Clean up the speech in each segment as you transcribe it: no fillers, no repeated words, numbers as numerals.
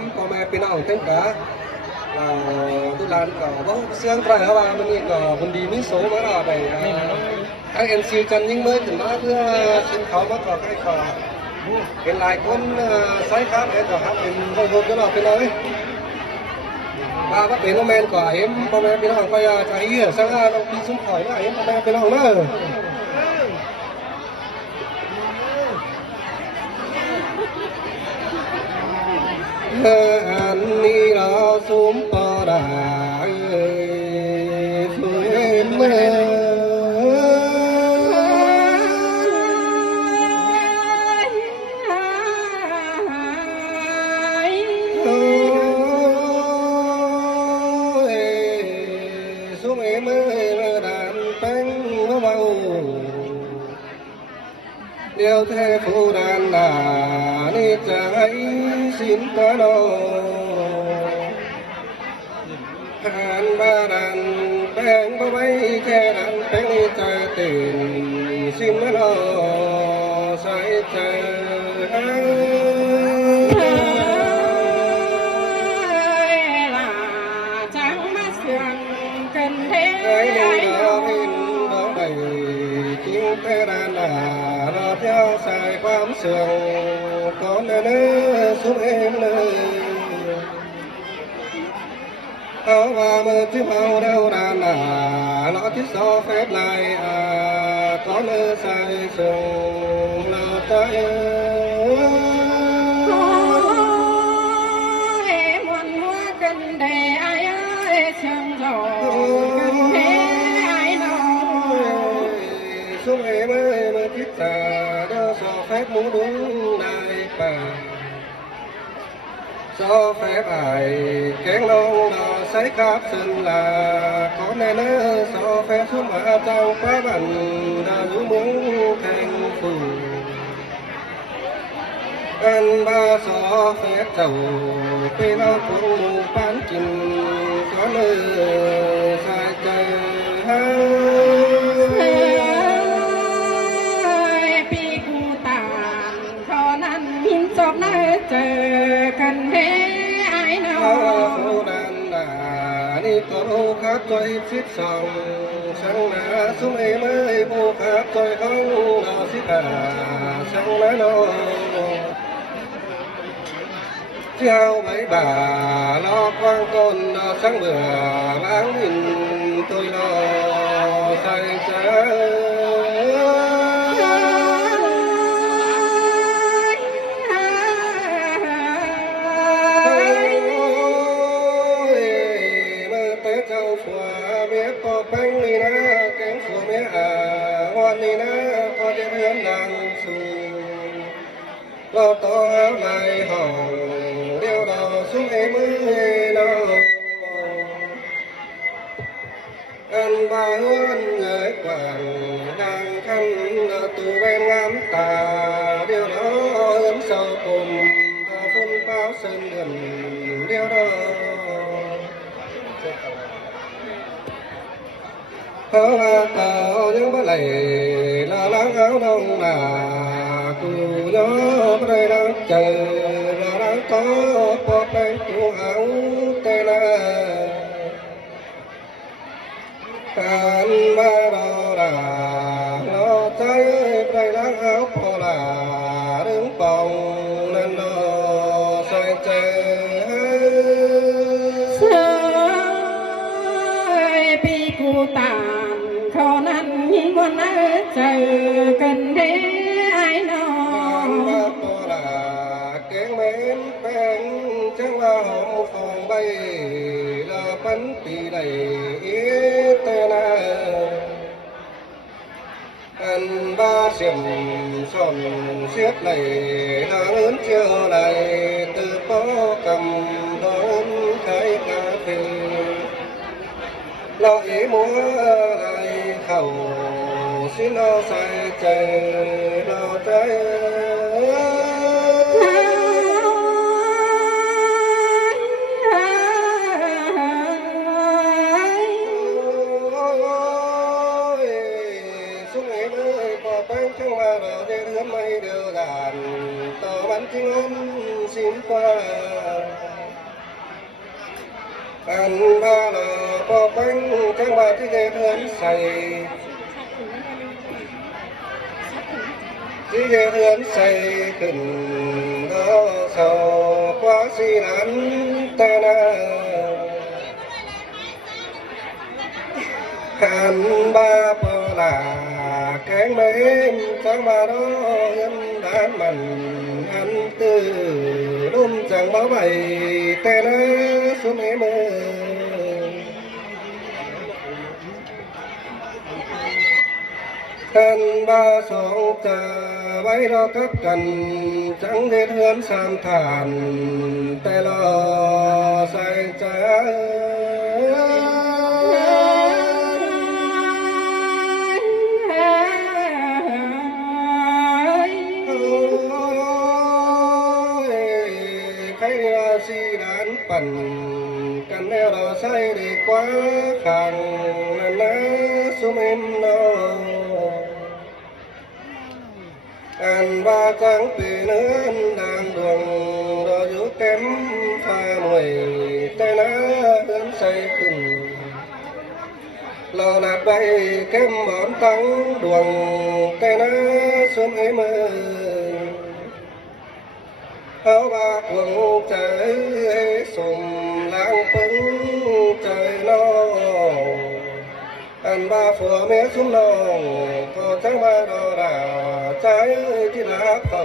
em có mẹ pin nào thêm cả là tôi làm có bông xương trời hả bà mình có vấn đề miếng số mà là phải các em siêu chân nhưng mới từ nó cứ xin khó mà có cái có cái lại con sái khác để có hát đến vô vô cái nào cái nói và bắt đến men của em con em bên hàng quay trái ở sang nó đi xuống khỏi nó em con em bên hàng nữa anh đi đó xuống bờ đà rồi em xuống em đàn bánh vào đeo theo phụ đàn là đi trái xin ta đâu hàn ba đàn bánh có mấy che đàn bánh đi trái tiền xin nó lo sai trái cái đó hình đó đầy tiếng cái đàn là nó theo xài quám sườn con nơi xuống em nơi áo và mơ chiếc áo đâu đàn là nó chiếc gió phép lại có nơi xài sườn là tay em muốn mua cần để ai ơi sương rồi xuống em ơi mà thiết già đó so phép muốn đúng đại bà so phép ai kén non đó sấy cáp sinh là có nên so phép xuống mà trong phá bằng đã giữ muốn thành phù anh ba so phép giàu khi nó cũng bán chìm có nơi sai trời chọc nơi chờ cần thế ai nào cô đàn là đi có khác chơi xít sòng sáng nã xuống em ơi cô khác chơi không nào xít sáng nã nó treo mấy bà lo quang con sáng bữa láng nhìn tôi lo say trái bánh đi na kém của mẹ hoan đi na có trên hướng đang sùng lo to lại hồng đeo đò xuống em ơi nào ăn ba hơn người quản đang khăn tù bên ngắm tà đeo đó ấm sâu cùng phun bao sơn gần đeo đó hơ tao những bữa này là láng áo đông là cụ nhớ đây đang chờ là đang có bọt đây cụ áo tê na can ba đò là nó trái đây láng áo po là đứng bồng nên nó xoay chơi cụ tàn khó năn nhìn con ơi chờ cần thế ai nào tôi là kén mến quen chẳng là hồng phòng bay là bánh tì đầy tên anh ba xiềm sòn xiết này là lớn chiều này từ phố cầm đón khai cà phê lo ý múa lại khẩu xin lo say trời lo trái xuống em ơi có bánh trong mà rồi đến mây đều đàn tàu bắn tiếng ôn xin qua อันบ้าลาปอกบังจังหวะที่เดินใส่ที่เดินใส่ขึ้นก็เศร้ากว่าสีนั้นแต่นาขันบ้าปอลาแกงเม้มจังมาโรเงินด้านมันอันตื้อรุ่มจังมาใบแต่นาสุเมเมกันบาสองจะไว้รอกับกันจังเด็ดเฮือนสามฐานแต่รอใส่ใจใครว่าสีด้านปั่นกันแล้วเราใส่ดีกว่าขังนั่นนะสุเมนนออันว่าจังปีเนื้อดังดวงเราอยู่เต็มฟ้ามวยแต่น้าเดินใส่ขึ้นเราหนักใบแก้มหมอนตั้งดวงแต่น้าสมให้มือเอาว่าควงใจสมล้างปึงใจน้องอันว่าผัวเมียสุมน้องก็จังมาดอราใจที่รักเขา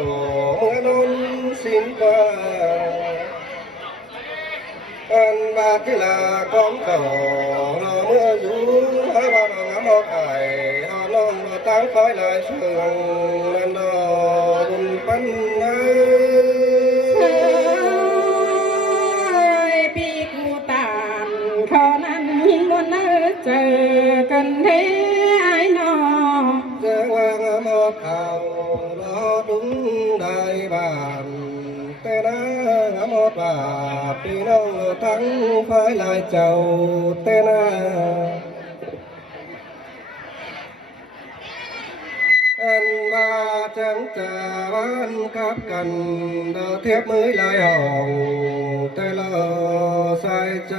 เมื่อนนสิ้นกว่าอันว่าที่ลาของเขาเราเมื่ออยู่ให้ว่าเรางามเอาไข่หาน้องมาตั้งคอยหลายเชิงนั่นดอบุญปันนา ปีกูตานเขานั้นยิ่งวันนั้นเจอกันเท่ไอ้น้อง เจ้างามเอาข่าวรอดุงได้บ้านแต่นางามเอาป่าพี่น้องทั้งฝ่ายหลายเจ้าแต่นาอันว่าจังจะวันกับกันดาเทียบมือลายห้องแต่ละใส่ใจ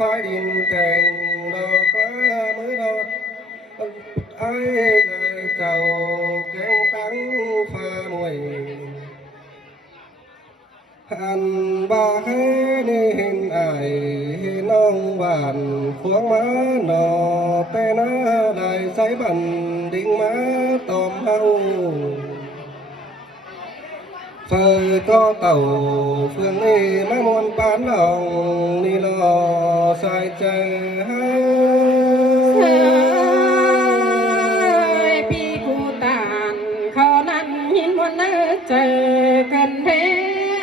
ควายดินแต่งดอกฟ้ามือดอกไอ้เจ้าแกงตั้งฟ้ามวยอันบ่าให้นี่เห็นไอ้น้องบ้านขวงมาหนอแต่น้าได้ใส่บันดิ่งมาตอมเฮาเฟยก็เต่าเฟืองนี่มามวนปานหลองนี่รอใส่ใจให้ปีกูตานเขานั้นยิ่งวันนั้นเจอกันเท่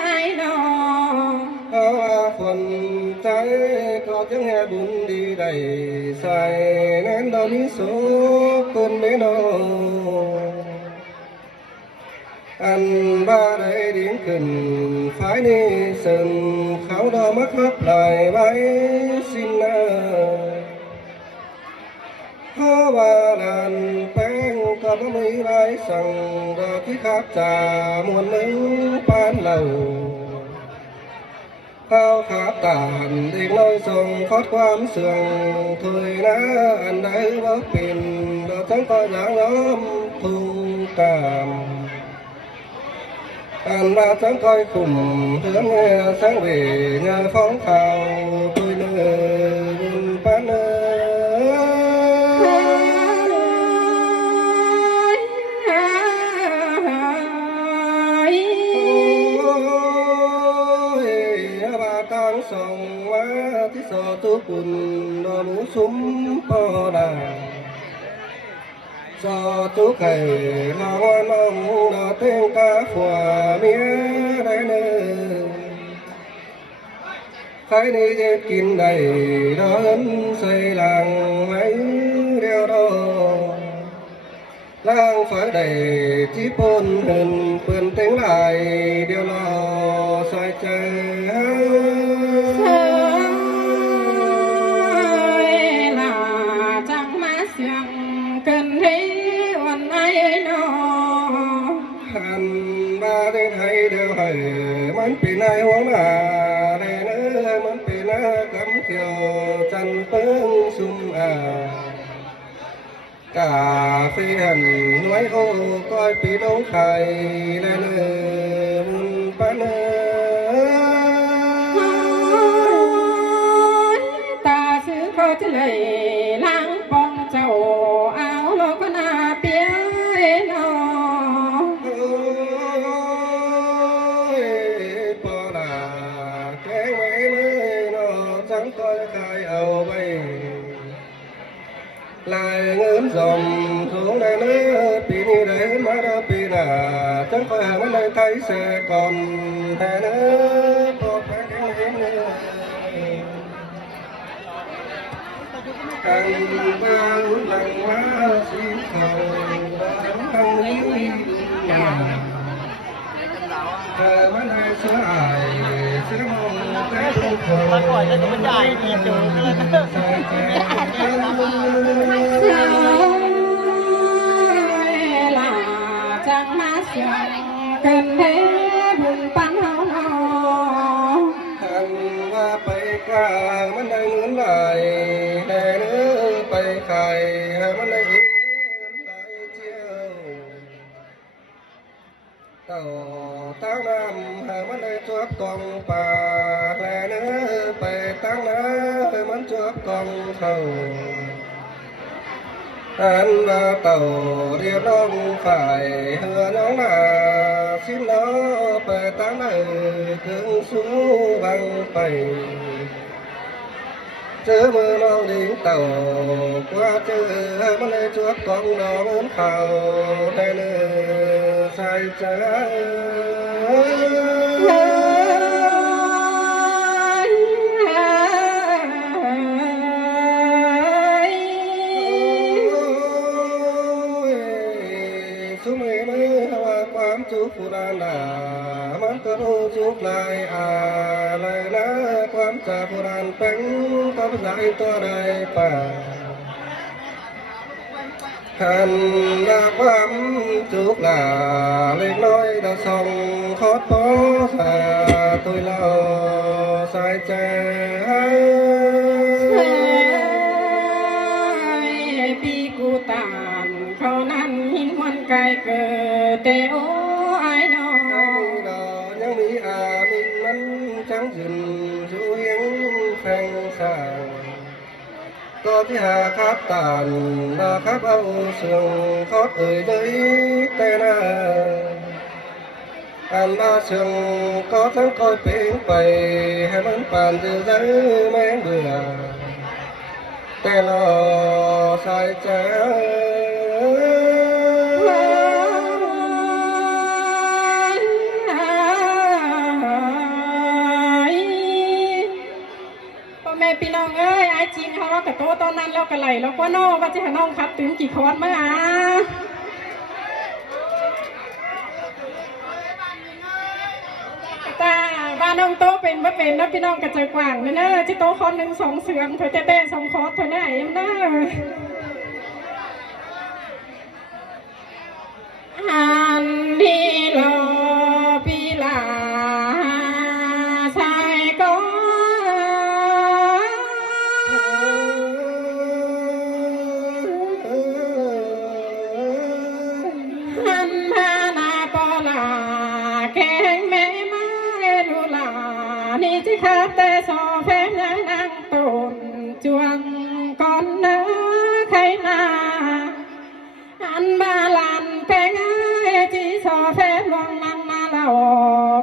ไอ้น้อง เอาคนใจก็จังแห่บุญดีได้ใส่แน่นดอกนี้โสคนไม่นออันบ้าได้ดิ้งขึ้นฝ่ายนี้เสินเขาดอมักลับลายไว้สิ้นนาเพราะว่าลานแป้งก็ไม่มีไว้สั่งดอกที่ขับจ่ามวนหนึ่งปานเหล่าข้าวขาบตานเด็กน้อยส่งขอดความเสื่องถอยนะอันใดว่าเป็นดอกทั้งก็อย่างน้อมทูกามอันมาทั้งคอยคุมเถื่อนเงาสังเวงาฟ้องข่าวตุยเนื้อบุญปานเนื้อบาตังส่งว่าที่สอตุกุลนอมูสุมปอดาสอตุไข่ลาวน้องนอเต็งกาฝัวเมียได้เนื้อใครนี่จะกินได้ดอนใส่หลังไม่เดียวดอล่างฝ่ายใดที่ปนเห็นเปื่อนเต็งไหลเดียวรอใส่ใจ theo chân bướng sum cà phê hẳn nói ô coi tí đấu khai lên mùn bán ta xứ khó chứ lầy lãng bong chầu áo lô có na bia nó bỏ là cái mấy mới nó chẳng coi khai ầu bay lại ngớn dòng xuống đây nữa pin như đấy mà đâu pin là chẳng phải hàng này thấy sẽ còn thế nữa có phải cái nữa càng ba lần quá xin cầu không nghĩ mà này sẽ ai sẽ mong cái đúngมาก่อนจะต้องจ่ายเงินอยู่เลยนะ là chẳng má sương cần thế buồn pan hao hao thằngว่าไปกามันได้เงินหลายแต่เนื้อไปขายมันได้เงินหลายเที่ยวต่อตั้งน้ำมันได้จวบกองป่าแต่เนื้อไปตั้งน้ำมันจวบกองเขา anh và tàu điều đông phải hứa nhóm là xin nó về tháng này cứng xuống bằng phải chớ mưa mau đến tàu qua chớ mà này chuột con nó muốn khảo đây nè sai trái chú phụ đàn à mắn tơ ô chú lại à lại lá quan trà phụ đàn bánh có giải to đây bà hàn là quan chú là lên nói đã xong khó bó xa tôi lo sai trái pi cu tànเขานั้นหินมันไกลเกิดแต่โอ้ไอ้น้อง ยังมีอามินมันจังยืนชูยังแฝงสางก็ที่หาครับตานนะครับเอาเสียงทอดเอ่ยเลยแต่นาอันมาเสียงก็ทั้งคอยเป็นไปให้มันผ่านจะได้แม่เบื่อแต่รอใส่ใจ พี่น้องเอ้ยไอ้จริงเขาเราแต่โตตอนนั้นเรากระไหลเราก็นอกว่าจะหาน้องครับถึงกี่คอนมาตาบ้านน้องโตเป็นมาเป็นนะพี่น้องกระเจกว่างเนอะที่โตคอนหนึ่งสองเสืองเธอเต้สองคอร์สเธอเนี่ยเอ็มเนอะฮันดีโลปีลาใส่ก็นี่ที่ข้าแต่สอแฟนนางตูนจวงก่อนเนื้อใครนาอันบาลันแปงไอ้ที่สอแฟนวงนางนาเรา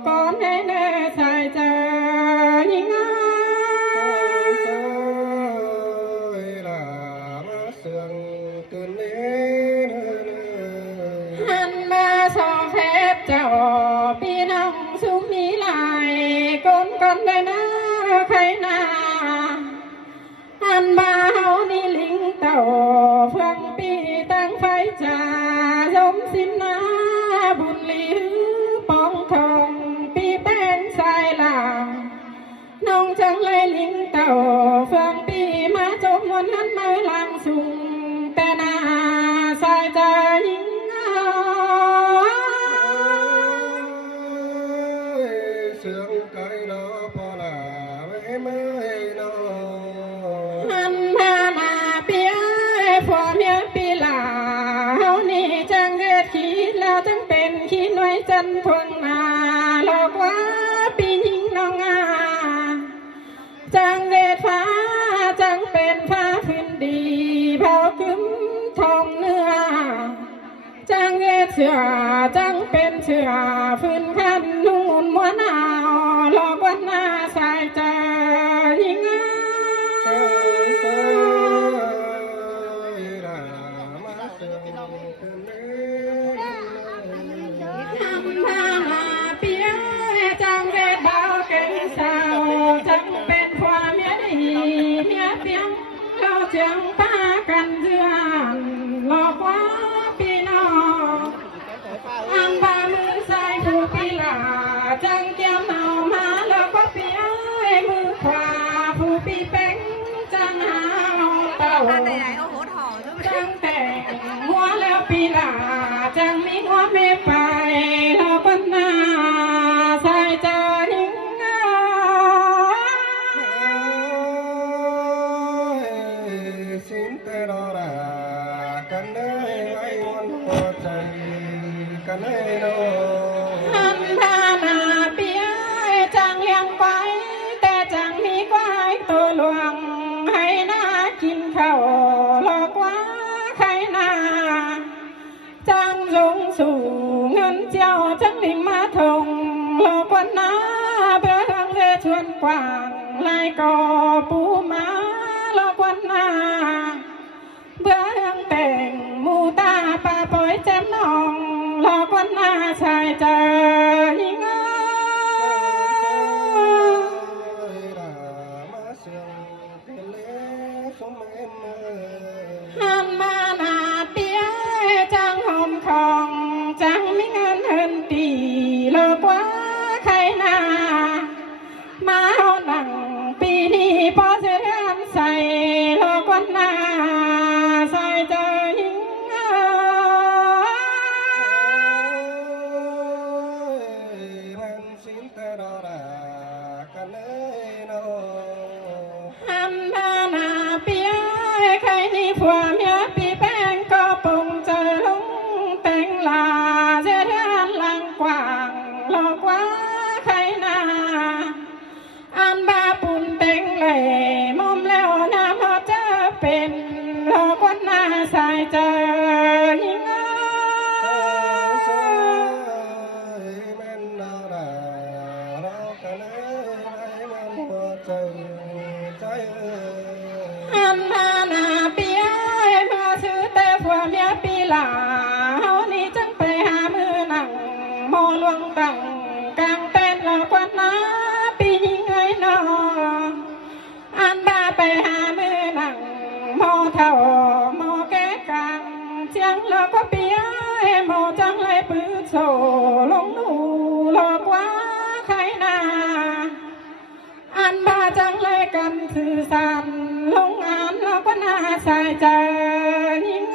ก่อนให้เนื้อใส่เจอยิ่งอันมาสอแฟนเจ้าปีน้องสุขนี้ลายcon đây na khai na anh ba hậu đi lính tàu phương pi tăng phái trà giống xin na buồn lý bóng thòng pi bén sai làng nông chẳng lấy lính tàu phương pi má chốt muốn hắn mới làng sùng tên na sai trà những sương cái đó bỏ là mấy mới nó ลาเฮานี่จังเกิดขีดแล้วจังเป็นขีดหน่วยจันทร์พวงนาหลอกว่าปีหญิงน้องอาจังเกิดฟ้าจังเป็นฟ้าพื้นดีเผาขึ้นทองเนื้อจังเกิดเสือจังเป็นเสือพื้นขันนุ่นมัวหนาวหลอกว่าหน้าสายใจหญิงอาเสียงป้ากันเดือนหลอกว่าพี่น้องอันบามือใส่ผู้พี่ลาจังเกี่ยวเมามาแล้วก็พี่เอ้ยมือขวาผู้พี่เป็นจังหาวเต่าจังแต่งหัวแล้วพี่ลาจังมีหัวไม่ไปแล้วปัญหาใส่ใจนิ่งนันทานาเปียจังเลี้ยงไว้แต่จังมีไว้ตัวหลวงให้น่ากินข้าวหลอกว่าใครนาจังลงสู่เงินเจ้าจังลิงมาทงหลอกว่านาเบื่อทางเรือชวนกว้างไล่ก่อปูมาหลอกว่านาเบื่อเรื่องแต่งมูตาปาปล่อยแจ่มนองหลอกว่าหน้าชายเจอยิ่งหันมาหน้าเปียจังหอมของจังมีเงินเฮินตีหลอกว่าใครหน้ามาหนังปีนี้พอเสียเรื่องใส่หลอกว่าหน้าใส่เจอยิ่งหันหน้าหน้าเปียใครนี่ผัวเมียปีแป้งก็ปงเจอลงแต่งลาเสียเรื่องลังกว้างหลอกว่าใครหน้าอันบาปุ่นเต็งเหล่มุมแล้วน้ำเขาจะเป็นหลอกว่าหน้าสายเจอยิ่งอันนานาเปียมาซื้อแต่ผัวเมียปีหลาเฮานี่จังไปหามือหนังโมลวงตังกลางเต้นหลอกว่าน้าปียิงไอ้น้องอันบาไปหามือหนังโมเท่าโมแก่กลางเจียงหลอกว่าเปียโมจังเลยปืนโซลงหนูหลอกว่าใครนาอันบาจังเลยกันสื่อสารลงอ่านแล้วก็น่าใส่ใจยิ่ง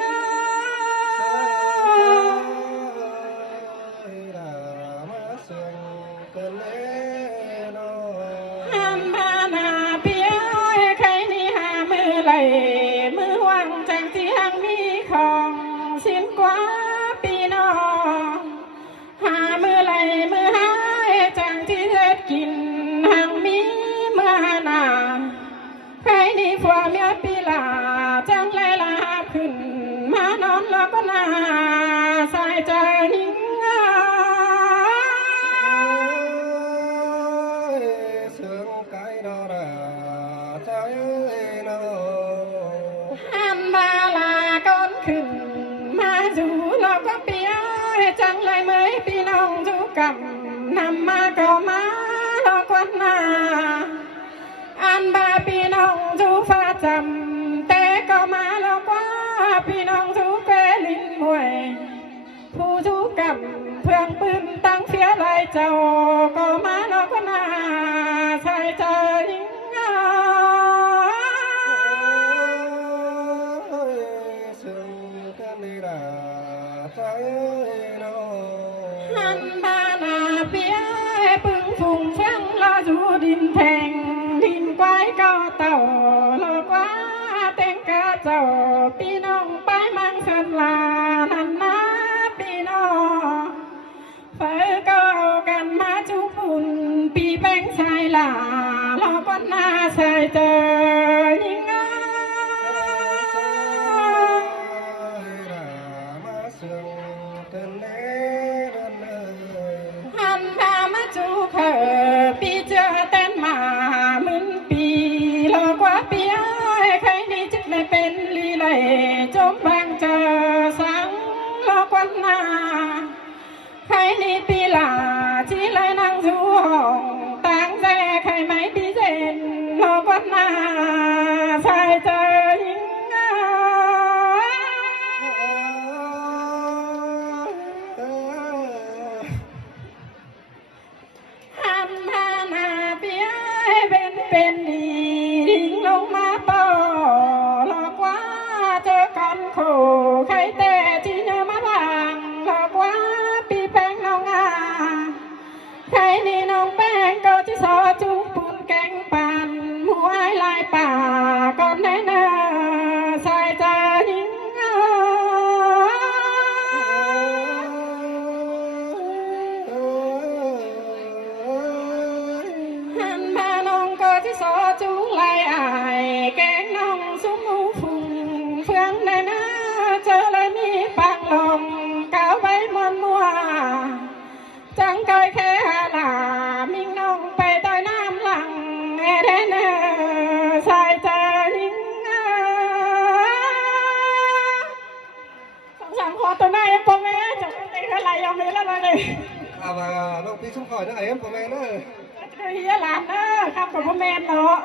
อันบานาเปียใครนี่หามือไหลมือว่างจังที่หังมีของสิ้นกว่าปีน้องหามือไหลมือหายจังที่เธอกินหังมีเมื่อหนาใครนี่ผัวเมียปีหลาจังเลยลาขึ้นมานอนแล้วก็น่าใส่ใจนิ่งหันบาลาก้นขึ้นมาจูแล้วก็เปียจังเลยเมื่อพี่น้องจูกับนำมาก็มาแล้วก็น่าอันบาพี่น้องจูฟ้าจำแต่ก็มาแล้วก็พี่น้องจูเกลินมวยผู้จูกับเพื่องปืนตั้งเฟียไรเจ้าก็มาแล้วก็น่าใส่ใจยิ่งหันบานาเปียปึงฟุงเชียงลาจูดินแทงดินไว้ก็เต่าหลอกว่าเต็งกาเจ้าพี่น้องไปมังสัน quan na khai ni pi là chỉ lại năng du hồng tang xe khai máy đi dền lo quan na sai chơi han na bia bên bên đi đinh lông má to lo quá cho con khổ khai tệ chỉ nhớ má vàng lo quá pi beng nong à khai ni nong beng có chỉ so chú bún canh bàn mua ai lại bà con nên sai cha những han ba nong có chỉ so chú lại ai kén nong xuống u phùng phương nên chờ lại mi bạc lòng cáo váy muôn mua chẳng coi khẽ là mình nongไปตอยน้ำหลังเด้นสายใจสองสามคนตัวหน้าเอ็มพ่อแม่จะเป็นอะไรยอมแล้วเลย vàน้องพี่ชุ่มคอยนะไอ้เอ็มพ่อแม่เนอะ จะเฮียหลานเนอะครับกับพ่อแม่เนาะ